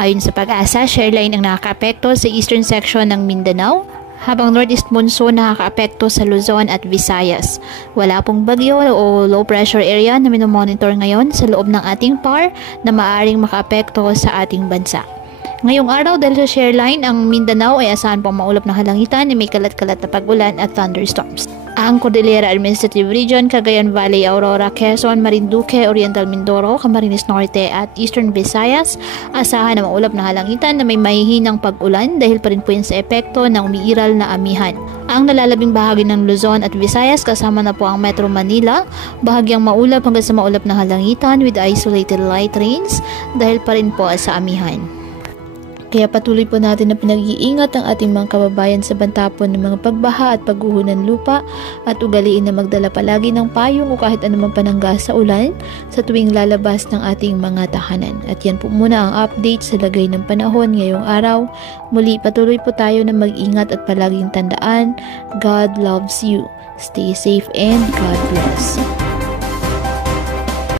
Ayon sa Pag-asa, shoreline ang nakakaapekto sa eastern section ng Mindanao, habang northeast monsoon nakakaapekto sa Luzon at Visayas. Wala pong bagyo o low pressure area na minomonitor ngayon sa loob ng ating PAR na maaaring makaapekto sa ating bansa. Ngayong araw, dahil sa shoreline, ang Mindanao ay asahan pang maulap na halangitan na may kalat-kalat na pag-ulan at thunderstorms. Ang Cordillera Administrative Region, Cagayan Valley, Aurora, Quezon, Marinduque, Oriental Mindoro, Camarines Norte at Eastern Visayas, asahan na maulap na halangitan na may mahihinang pag-ulan dahil pa rin po yan sa epekto ng umiiral na amihan. Ang nalalabing bahagi ng Luzon at Visayas kasama na po ang Metro Manila, bahagyang maulap hanggang sa maulap na halangitan with isolated light rains dahil pa rin po sa amihan. Kaya patuloy po natin na pinag-iingat ang ating mga kababayan sa bantapon ng mga pagbaha at pagguho ng lupa at ugaliin na magdala palagi ng payong o kahit anumang panangga sa ulan sa tuwing lalabas ng ating mga tahanan. At yan po muna ang update sa lagay ng panahon ngayong araw. Muli patuloy po tayo na mag-ingat at palaging tandaan, God loves you. Stay safe and God bless.